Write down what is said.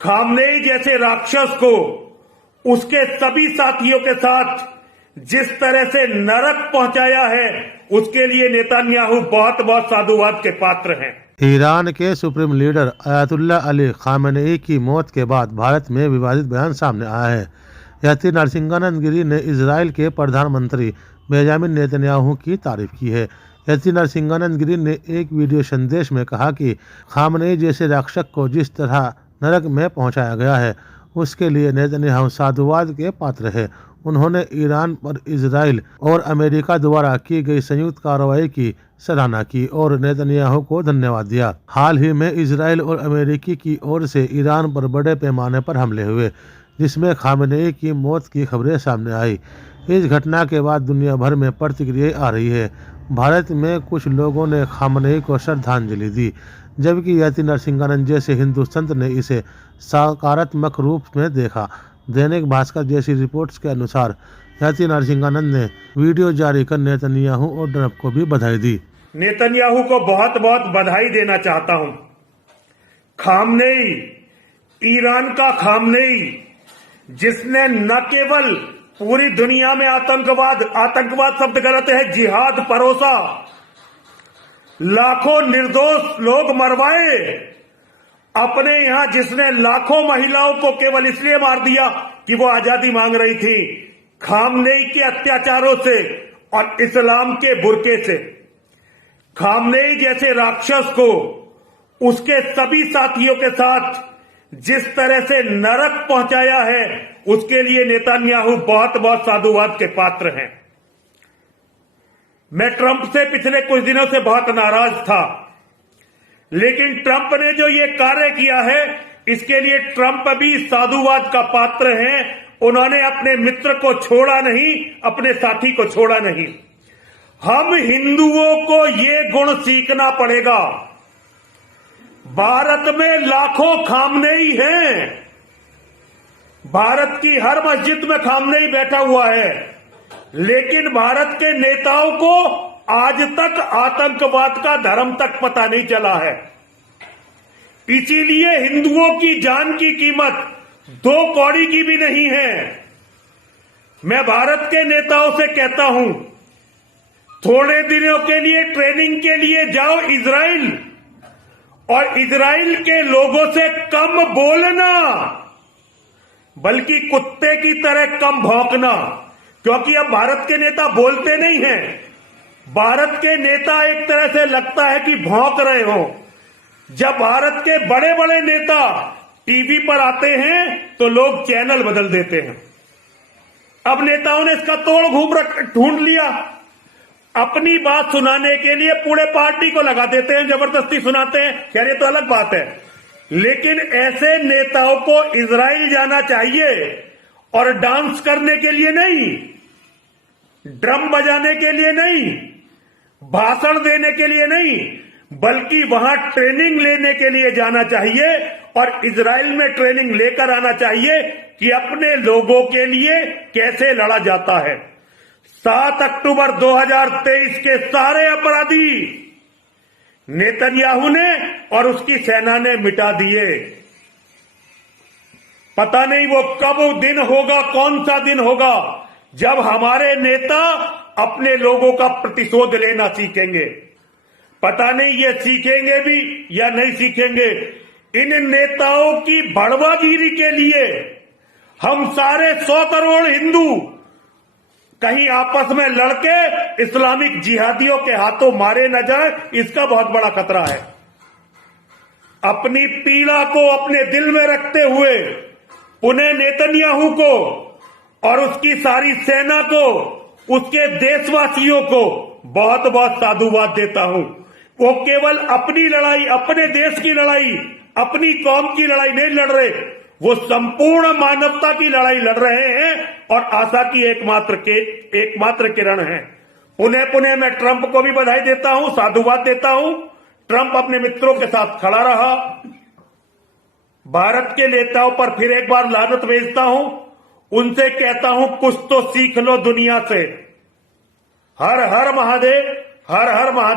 Khamenei जैसे राक्षस को उसके सभी साथियों के साथ जिस तरह से नरक पहुंचाया है, उसके लिए नेतन्याहू बहुत बहुत साधुवाद के पात्र हैं। ईरान के supreme leader Ayatollah Ali Khamenei की मौत के बाद भारत में विवादित बयान सामने आया है। यति नरसिंहानंद गिरी ने इजराइल के प्रधानमंत्री बेंजामिन नेतन्याहू की तारीफ की है। यति नरसिंहानंद गिरी ने एक वीडियो संदेश में कहा कि खामेनेई जैसे राक्षस को जिस तरह नरक में पहुंचाया गया है, उसके लिए नेतन्याहू साधुवाद के पात्र है। उन्होंने ईरान पर इजराइल और अमेरिका द्वारा की गई संयुक्त कार्रवाई की सराहना की और नेतन्याहू को धन्यवाद दिया। हाल ही में इजराइल और अमेरिकी की ओर से ईरान पर बड़े पैमाने पर हमले हुए, जिसमें खामेनेई की मौत की खबरें सामने आई। इस घटना के बाद दुनिया भर में प्रतिक्रियाएं आ रही है। भारत में कुछ लोगों ने खामेनेई को श्रद्धांजलि दी, जबकि यति नरसिंहानंद जैसे हिंदू संत ने इसे सकारात्मक रूप में देखा। दैनिक भास्कर जैसी रिपोर्ट्स के अनुसार यति नरसिंहानंद ने वीडियो जारी कर नेतन्याहू और ट्रंप को भी बधाई दी। नेतन्याहू को बहुत बहुत बधाई देना चाहता हूं। खामनेई, ईरान का खामनेई, जिसने न केवल पूरी दुनिया में आतंकवाद शब्द गलत है, जिहाद परोसा, लाखों निर्दोष लोग मरवाए, अपने यहां जिसने लाखों महिलाओं को केवल इसलिए मार दिया कि वो आजादी मांग रही थी, खामनेई के अत्याचारों से और इस्लाम के बुरके से। खामनेई जैसे राक्षस को उसके सभी साथियों के साथ जिस तरह से नरक पहुंचाया है, उसके लिए नेतन्याहू बहुत बहुत साधुवाद के पात्र हैं। मैं ट्रंप से पिछले कुछ दिनों से बहुत नाराज था, लेकिन ट्रंप ने जो ये कार्य किया है, इसके लिए ट्रंप भी साधुवाद का पात्र हैं। उन्होंने अपने मित्र को छोड़ा नहीं, अपने साथी को छोड़ा नहीं। हम हिंदुओं को ये गुण सीखना पड़ेगा। भारत में लाखों खामनेई हैं। भारत की हर मस्जिद में खामनेई बैठा हुआ है, लेकिन भारत के नेताओं को आज तक आतंकवाद का धर्म तक पता नहीं चला है। इसीलिए हिंदुओं की जान की कीमत 2 कौड़ी की भी नहीं है। मैं भारत के नेताओं से कहता हूं, थोड़े दिनों के लिए ट्रेनिंग के लिए जाओ इजराइल, और इजराइल के लोगों से कम बोलना, बल्कि कुत्ते की तरह कम भौंकना, क्योंकि अब भारत के नेता बोलते नहीं हैं। भारत के नेता एक तरह से लगता है कि भौंक रहे हो। जब भारत के बड़े बड़े नेता टीवी पर आते हैं तो लोग चैनल बदल देते हैं। अब नेताओं ने इसका तोड़ ढूंढ लिया। अपनी बात सुनाने के लिए पूरे पार्टी को लगा देते हैं, जबरदस्ती सुनाते हैं। खैर, ये तो अलग बात है, लेकिन ऐसे नेताओं को इजराइल जाना चाहिए, और डांस करने के लिए नहीं, ड्रम बजाने के लिए नहीं, भाषण देने के लिए नहीं, बल्कि वहां ट्रेनिंग लेने के लिए जाना चाहिए, और इजराइल में ट्रेनिंग लेकर आना चाहिए कि अपने लोगों के लिए कैसे लड़ा जाता है। 7 अक्टूबर 2023 के सारे अपराधी नेतन्याहू ने और उसकी सेना ने मिटा दिए। पता नहीं वो कब दिन होगा, कौन सा दिन होगा, जब हमारे नेता अपने लोगों का प्रतिशोध लेना सीखेंगे। पता नहीं ये सीखेंगे भी या नहीं सीखेंगे। इन नेताओं की बड़वागिरी के लिए हम सारे 100 करोड़ हिंदू कहीं आपस में लड़के इस्लामिक जिहादियों के हाथों मारे न जाए, इसका बहुत बड़ा खतरा है। अपनी पीड़ा को अपने दिल में रखते हुए उन्हें नेतन्याहू को और उसकी सारी सेना को, उसके देशवासियों को बहुत बहुत साधुवाद देता हूं। वो केवल अपनी लड़ाई, अपने देश की लड़ाई, अपनी कौम की लड़ाई नहीं लड़ रहे, वो संपूर्ण मानवता की लड़ाई लड़ रहे हैं और आशा की एकमात्र किरण है। पुनः पुनः मैं ट्रंप को भी बधाई देता हूं, साधुवाद देता हूं। ट्रंप अपने मित्रों के साथ खड़ा रहा। भारत के नेताओं पर फिर एक बार लानत भेजता हूं। उनसे कहता हूं, कुछ तो सीख लो दुनिया से। हर हर महादेव, हर हर महादेव।